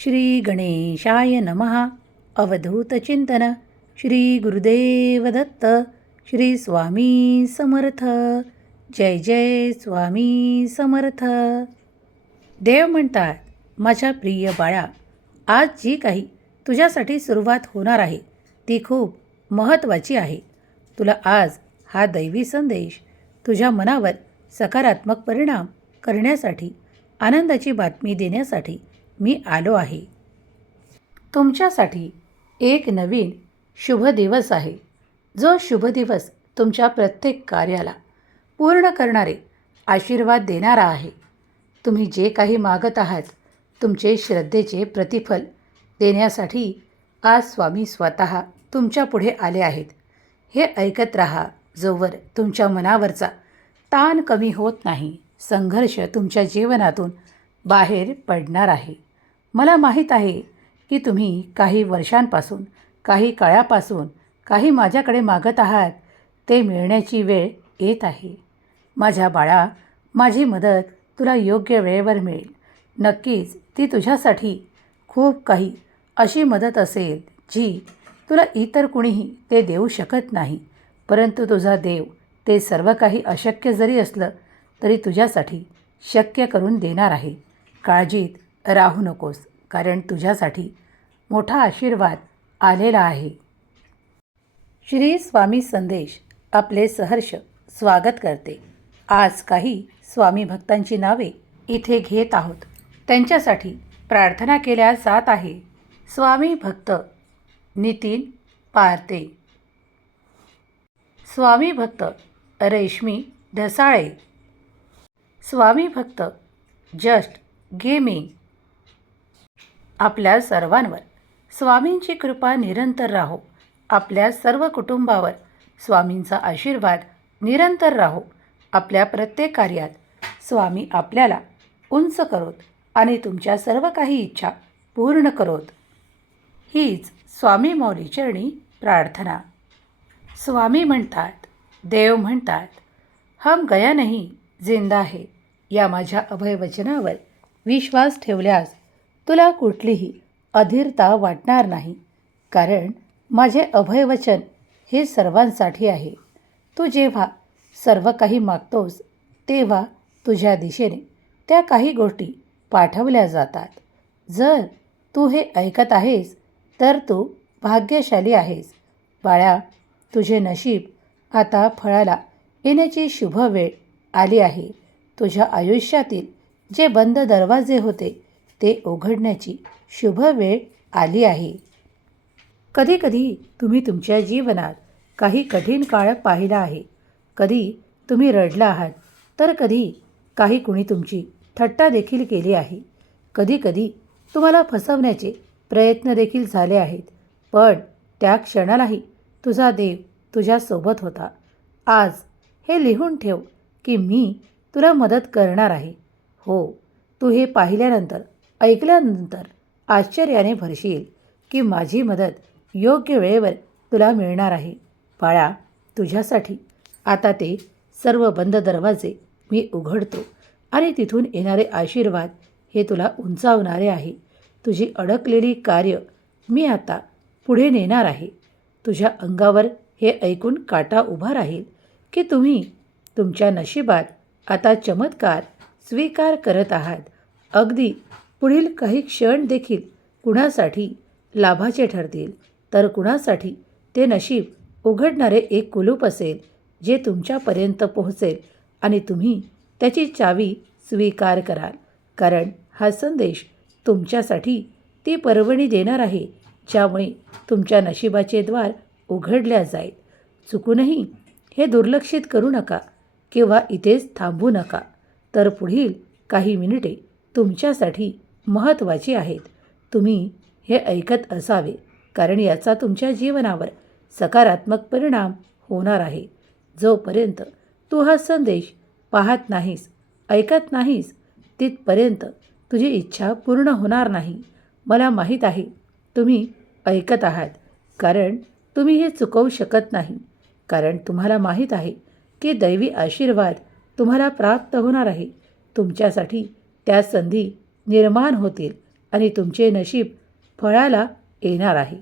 श्री गणेशाय नमः अवधूतचिंतन श्री गुरुदेव दत्त. श्री स्वामी समर्थ. जय जय स्वामी समर्थ. देव म्हणतात माझ्या प्रिय बाळा आज जी काही तुझ्यासाठी सुरुवात होणार आहे ती खूप महत्त्वाची आहे. तुला आज हा दैवी संदेश तुझ्या मनावर सकारात्मक परिणाम करण्यासाठी आनंदाची बातमी देण्यासाठी मी आलो आहे. तुमच्यासाठी एक नवीन शुभ दिवस आहे. जो शुभ दिवस तुमच्या प्रत्येक कार्याला पूर्ण करणारे आशीर्वाद देणारा आहे. तुम्ही जे काही मागत आहात तुमचे श्रद्धेचे प्रतिफल देण्यासाठी आज स्वामी स्वतः तुमच्यापुढे आले आहेत. हे ऐकत राहा जोवर तुमच्या मनावरचा ताण कमी होत नाही संघर्ष तुमच्या जीवनातून बाहेर पडणार आहे. मला माहीत आहे की तुम्ही काही वर्षांपासून काही काळापासून काही माझ्याकडे मागत आहात ते मिळण्याची वेळ येत आहे. माझ्या बाळा माझी मदत तुला योग्य वेळेवर मिळेल. नक्कीच ती तुझ्यासाठी खूप काही अशी मदत असेल जी तुला इतर कुणीही ते देऊ शकत नाही. परंतु तुझा देव ते सर्व काही अशक्य जरी असलं तरी तुझ्यासाठी शक्य करून देणार आहे. काळजीत राहू नकोस कारण तुझ्यासाठी मोठा आशीर्वाद आलेला आहे. श्री स्वामी संदेश आपले सहर्ष स्वागत करते. आज काही स्वामी भक्तांची नावे इथे घेत आहोत. त्यांच्यासाठी प्रार्थना केल्या जात आहे. स्वामी भक्त नितीन पारते. स्वामी भक्त रेशमी ढसाळे. स्वामी भक्त जस्ट गेमिंग आपल्या सर्वांवर. स्वामींची कृपा निरंतर राहो. आपल्या सर्व कुटुंबावर स्वामींचा आशीर्वाद निरंतर राहो. आपल्या प्रत्येक कार्यात स्वामी आपल्याला उंच करोत आणि तुमच्या सर्व काही इच्छा पूर्ण करोत. हीच स्वामी मौलीचरणी प्रार्थना. स्वामी म्हणतात देव म्हणतात हम गया नाही जिंदा आहे या माझ्या अभयवचनावर विश्वास ठेवल्यास तुला कुठलीही अधीरता वाटणार नाही. कारण माझे अभयवचन हे सर्वांसाठी आहे. तू जेव्हा सर्व काही मागतोस तेव्हा तुझ्या दिशेने त्या काही गोष्टी पाठवल्या जातात. जर तू हे ऐकत आहेस तर तू भाग्यशाली आहेस. बाळा तुझे नशीब आता फळाला येण्याची शुभ वेळ आली आहे. तुझ्या आयुष्यातील जे बंद दरवाजे होते ते उघडण्याची शुभ वेळ आली आहे. कधीकधी तुम्ही तुमच्या जीवनात काही कठीण काळ पाहिला आहे. कधी तुम्ही रडला आहात तर कधी काही कुणी तुमची थट्टा देखील केली आहे. कधीकधी तुम्हाला फसवण्याचे प्रयत्न देखील झाले आहेत. पण त्या क्षणालाही तुझा देव तुझ्यासोबत होता. आज हे लिहून ठेव की मी तुला मदत करणार आहे. हो तू हे पाहिल्यानंतर ऐकल्यानंतर आश्चर्याने भरशील की माझी मदत योग्य वेळेवर तुला मिळणार आहे. बाळा तुझ्यासाठी आता ते सर्व बंद दरवाजे मी उघडतो आणि तिथून येणारे आशीर्वाद हे तुला उंचावणारे आहे. तुझी अडकलेली कार्य मी आता पुढे नेणार आहे. तुझ्या अंगावर हे ऐकून काटा उभा राहील की तुम्ही तुमच्या नशिबात आता चमत्कार स्वीकार करत आहात. अगदी पुढील काही क्षण देखील कुणासाठी लाभाचे ठरतील? तर कुणासाठी ते नशीब उघडणारे एक कुलूप असेल जे तुमच्यापर्यंत पोहोचेल आणि तुम्ही त्याची चावी स्वीकार कराल. कारण हा संदेश तुमच्यासाठी ती पर्वणी देणार आहे ज्यामुळे तुमच्या नशिबाचे द्वार उघडल्या जाईल. चुकूनही हे दुर्लक्षित करू नका किंवा इथेच थांबू नका. तर पुढील काही मिनिटे तुमच्यासाठी महत्त्वाची आहेत. तुम्ही हे ऐकत असावे कारण याचा तुमच्या जीवनावर सकारात्मक परिणाम होणार आहे. जोपर्यंत तू हा संदेश पाहत नाहीस ऐकत नाहीस तिथपर्यंत तुझी इच्छा पूर्ण होणार नाही. मला माहीत आहे तुम्ही ऐकत आहात कारण तुम्ही हे चुकवू शकत नाही. कारण तुम्हाला माहीत आहे की दैवी आशीर्वाद तुम्हाला प्राप्त होणार आहे. तुमच्यासाठी त्या संधी निर्माण होतील आणि तुमचे नशीब फळाला येणार आहे.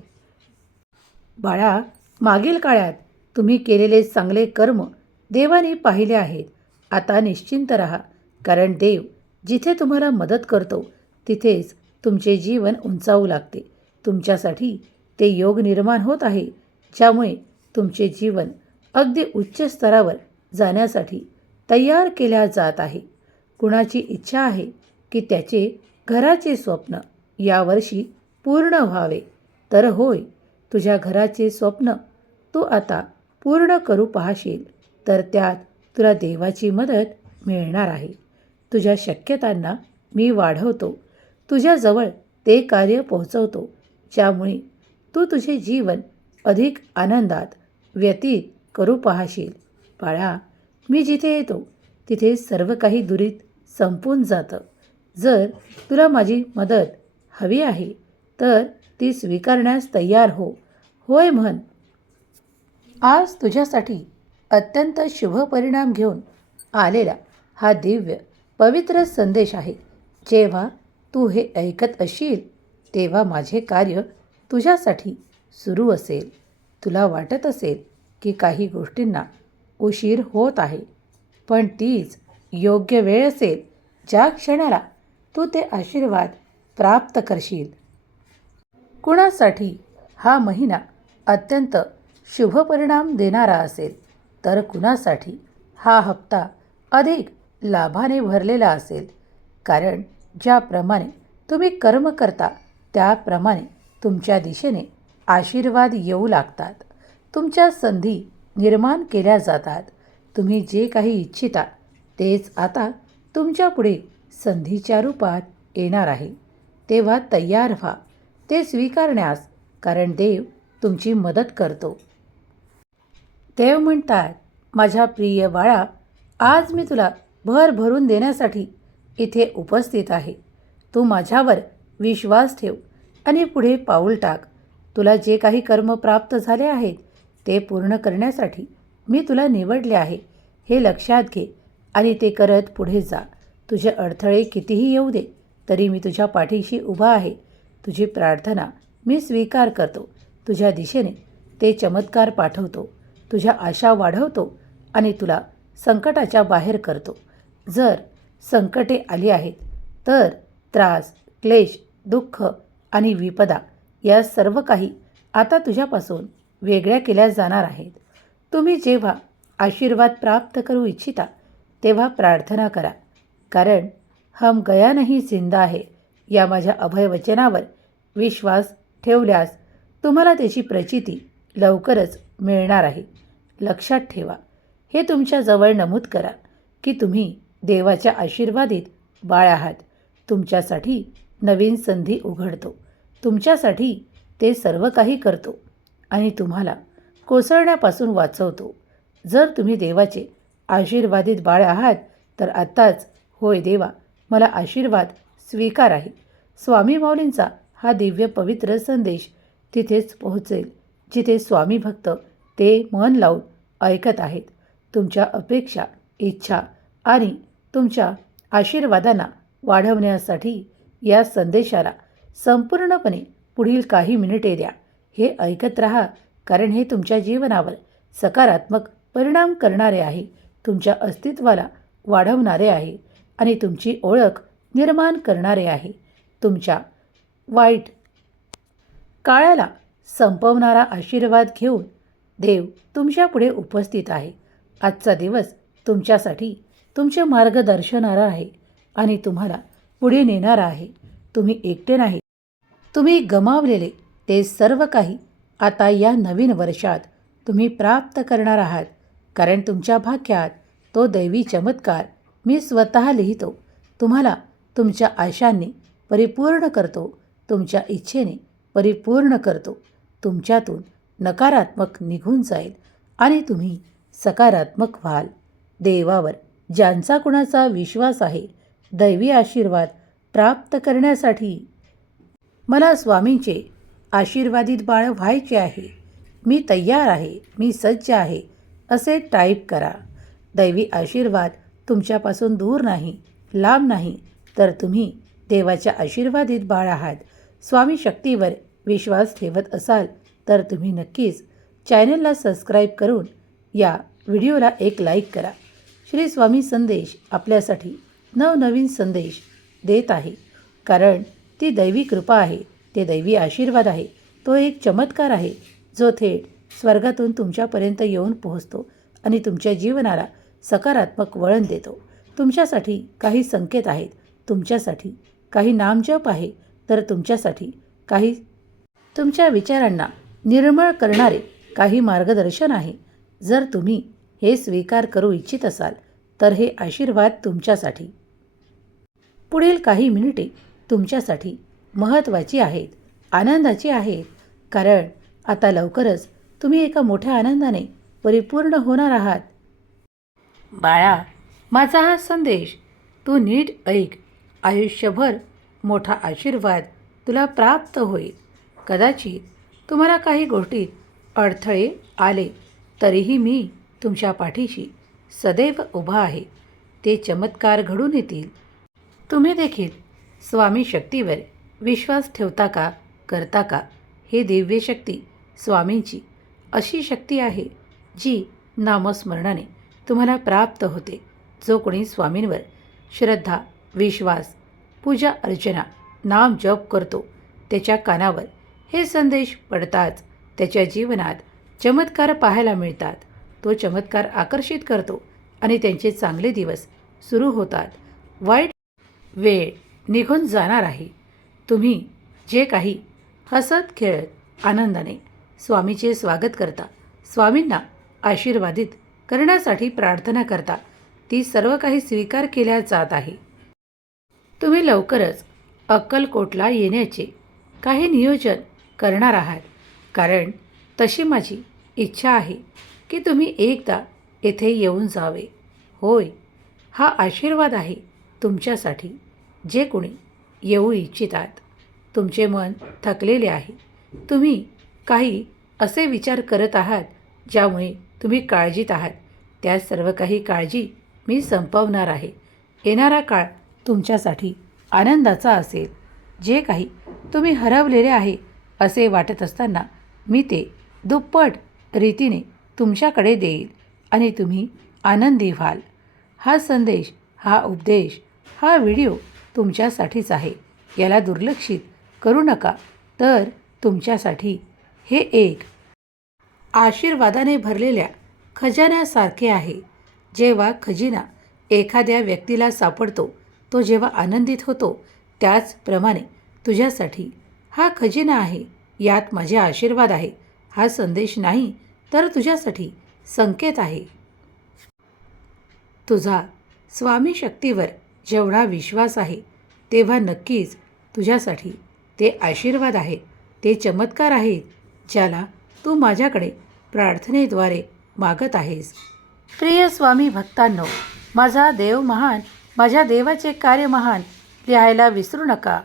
बाळा मागील काळात तुम्ही केलेले चांगले कर्म देवाने पाहिले आहेत. आता निश्चिंत राहा कारण देव जिथे तुम्हाला मदत करतो तिथेच तुमचे जीवन उंचावू लागते. तुमच्यासाठी ते योग निर्माण होत आहे ज्यामुळे तुमचे जीवन अगदी उच्च स्तरावर जाण्यासाठी तयार केल्या जात आहे. कुणाची इच्छा आहे की त्याचे घराचे स्वप्न यावर्षी पूर्ण व्हावे. तर होय तुझ्या घराचे स्वप्न तू आता पूर्ण करू पाहशील तर त्यात तुला देवाची मदत मिळणार आहे. तुझ्या शक्यतांना मी वाढवतो. तुझ्याजवळ ते कार्य पोहोचवतो ज्यामुळे तू तुझे जीवन अधिक आनंदात व्यतीत करू पाहशील. बाळा मी जिथे येतो तिथे सर्व काही दुरीत संपून जातं. जर तुला माझी मदत हवी आहे तर ती स्वीकारण्यास तयार हो. होय म्हण. आज तुझ्यासाठी अत्यंत शुभ परिणाम घेऊन आलेला हा दिव्य पवित्र संदेश आहे. जेव्हा तू हे ऐकत असशील तेव्हा माझे कार्य तुझ्यासाठी सुरू असेल. तुला वाटत असेल की काही गोष्टींना उशीर होत आहे पण तीच योग्य वेळ असेल ज्या क्षणाला तू ते आशीर्वाद प्राप्त करशील. कुणासाठी हा महिना अत्यंत शुभ परिणाम देणारा असेल तर कुणासाठी हा हप्ता अधिक लाभाने भरलेला असेल? कारण ज्याप्रमाणे तुम्ही कर्म करता त्याप्रमाणे तुमच्या दिशेने आशीर्वाद येऊ लागतात. तुमच्या संधी निर्माण केल्या जातात. तुम्ही जे काही इच्छिता तेच आता तुमच्यापुढे संधीच्या रूपात येणार आहे. तेव्हा तयार व्हा. ते स्वीकारण्यास कारण देव तुमची मदत करतो. देव म्हणतात माझ्या प्रिय बाळा आज मी तुला भर भरून देण्यासाठी इथे उपस्थित आहे. तू माझ्यावर विश्वास ठेव आणि पुढे पाऊल टाक. तुला जे काही कर्म प्राप्त झाले आहेत ते पूर्ण करण्यासाठी मी तुला निवडले आहे. हे लक्षात घे आणि ते करत पुढे जा. तुझे अडथळे कितीही येऊ दे तरी मी तुझ्या पाठीशी उभा आहे. तुझी प्रार्थना मी स्वीकार करतो. तुझ्या दिशेने ते चमत्कार पाठवतो. तुझ्या आशा वाढवतो आणि तुला संकटाच्या बाहेर करतो. जर संकटे आली आहेत तर त्रास क्लेश दुःख आणि विपदा या सर्व काही आता तुझ्यापासून वेगळ्या केल्या जाणार आहेत. तुम्ही जेव्हा आशीर्वाद प्राप्त करू इच्छिता तेव्हा प्रार्थना करा. कारण हम गया नाही जिंदा आहे या माझ्या अभयवचनावर विश्वास ठेवल्यास तुम्हाला त्याची प्रचिती लवकरच मिळणार आहे. लक्षात ठेवा हे तुमच्याजवळ नमूद करा की तुम्ही देवाच्या आशीर्वादित बाळ आहात. तुमच्यासाठी नवीन संधी उघडतो. तुमच्यासाठी ते सर्व काही करतो आणि तुम्हाला कोसळण्यापासून वाचवतो. जर तुम्ही देवाचे आशीर्वादित बाळ आहात तर आत्ताच होय देवा मला आशीर्वाद स्वीकार आहे. स्वामी माऊलींचा हा दिव्य पवित्र संदेश तिथेच पोहोचेल जिथे स्वामी भक्त ते मन लावून ऐकत आहेत. तुमच्या अपेक्षा इच्छा आणि तुमच्या आशीर्वादांना वाढवण्यासाठी या संदेशाला संपूर्णपणे पुढील काही मिनिटे द्या. हे ऐकत राहा कारण हे तुमच्या जीवनावर सकारात्मक परिणाम करणारे आहे तुमच्या अस्तित्वाला वाढवणारे आहे. आणि तुमची ओळख निर्माण करणारे आहे. तुमच्या वाईट काळाला संपवणारा आशीर्वाद घेऊन देव तुमच्यापुढे उपस्थित आहे. आजचा दिवस तुमच्यासाठी तुमचे मार्गदर्शनारा आहे आणि तुम्हाला पुढे नेणारा आहे. तुम्ही एकटे नाही. तुम्ही गमावलेले ते सर्व काही आता या नवीन वर्षात तुम्ही प्राप्त करणार आहात. कारण तुमच्या भाग्यात तो दैवी चमत्कार मी स्वतः लिहितो. तुम्हाला तुमच्या आशांनी परिपूर्ण करतो. तुमच्या इच्छेने परिपूर्ण करतो. तुमच्यातून नकारात्मक निघून जाईल आणि तुम्ही सकारात्मक व्हाल. देवावर ज्यांचा कुणाचा विश्वास आहे दैवी आशीर्वाद प्राप्त करण्यासाठी मला स्वामींचे आशीर्वादित बाळ व्हायचे आहे. मी तयार आहे मी सज्ज आहे असे टाईप करा. दैवी आशीर्वाद तुमच्यापासून दूर नाही लांब नाही तर तुम्ही देवाच्या आशीर्वादित बाळ आहात. स्वामी शक्तीवर विश्वास ठेवत असाल तर तुम्ही नक्कीच चॅनलला सबस्क्राईब करून या व्हिडिओला एक लाईक करा. श्री स्वामी संदेश आपल्यासाठी नवनवीन संदेश देत आहे. कारण ती दैवी कृपा आहे ते दैवी आशीर्वाद आहे. तो एक चमत्कार आहे जो थेट स्वर्गातून तुमच्यापर्यंत येऊन पोहोचतो आणि तुमच्या जीवनाला सकारात्मक वळण देतो. तुमच्यासाठी काही संकेत आहेत. तुमच्यासाठी काही नामजप आहे. तर तुमच्यासाठी काही तुमच्या विचारांना निर्मळ करणारे काही मार्गदर्शन आहे. जर तुम्ही हे स्वीकार करू इच्छित असाल तर हे आशीर्वाद तुमच्यासाठी. पुढील काही मिनिटे तुमच्यासाठी महत्त्वाची आहेत. आनंदाची आहेत. कारण आता लवकरच तुम्ही एका मोठ्या आनंदाने परिपूर्ण होणार आहात. बाळा माझा हा संदेश तू नीट ऐक. आयुष्यभर मोठा आशीर्वाद तुला प्राप्त होईल. कदाचित तुम्हाला काही गोष्टीत अडथळे आले तरीही मी तुमच्या पाठीशी सदैव उभा आहे. ते चमत्कार घडून येतील. तुम्ही देखील स्वामी शक्तीवर विश्वास ठेवता का करता का हे दिव्य शक्ती स्वामींची अशी शक्ती आहे जी नामस्मरणाने तुम्हाला प्राप्त होते. जो कोणी स्वामींवर श्रद्धा विश्वास पूजा अर्चना नाम जप करतो त्याच्या कानावर हे संदेश पडताच त्याच्या जीवनात चमत्कार पाहायला मिळतात. तो चमत्कार आकर्षित करतो आणि त्यांचे चांगले दिवस सुरू होतात. वाईट वेळ निघून जाणार आहे. तुम्ही जे काही हसत खेळत आनंदाने स्वामीचे स्वागत करता स्वामींना आशीर्वादित करण्यासाठी प्रार्थना करता. ती सर्व काही स्वीकार केल्या जात आहे. तुम्ही लवकरच अक्कलकोटला येण्याचे काही नियोजन करणार आहात. कारण तशी माझी इच्छा आहे की तुम्ही एकदा येथे येऊन जावे. होय हा आशीर्वाद आहे तुमच्यासाठी. जे कोणी येऊ इच्छितात तुमचे मन थकलेले आहे. तुम्ही काही असे विचार करत आहात ज्यामुळे तुम्ही काळजीत आहात. त्या सर्व काही काळजी मी संपवणार आहे. येणारा काळ तुमच्यासाठी आनंदाचा असेल. जे काही तुम्ही हरवलेले आहे असे वाटत असताना मी ते दुप्पट रीतीने तुमच्याकडे देईल आणि तुम्ही आनंदी व्हाल. हा संदेश हा उपदेश हा व्हिडिओ तुमच्यासाठीच आहे. याला दुर्लक्षित करू नका. तर तुमच्यासाठी हे एक आशीर्वादाने भरलेल्या खजान्यासारखे आहे. जेव्हा खजिना एखाद्या व्यक्तीला सापडतो तो जेव्हा आनंदित होतो त्याचप्रमाणे तुझ्यासाठी हा खजिना आहे यात माझे आशीर्वाद आहे. हा संदेश नाही तर तुझ्यासाठी संकेत आहे. तुझा स्वामी शक्तीवर जेवढा विश्वास आहे तेव्हा नक्कीच तुझ्यासाठी ते आशीर्वाद आहे. ते चमत्कार आहेत ज्याला तू माझ्याकडे प्रार्थनेद्वारे मागत आहेस. प्रिय स्वामी भक्तांनो माझा देव महान माझ्या देवाचे कार्य महान लिहायला विसरू नका.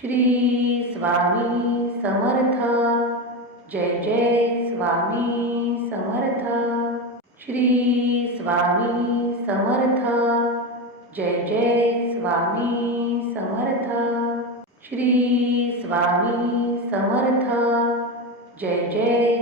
श्री स्वामी समर्थ. जय जय स्वामी समर्थ. श्री स्वामी समर्थ. जय जय स्वामी समर्थ. श्री स्वामी समर्थ. जय जय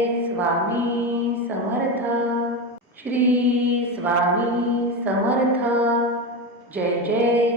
स्वामी समर्थ. श्री स्वामी समर्थ. जय जय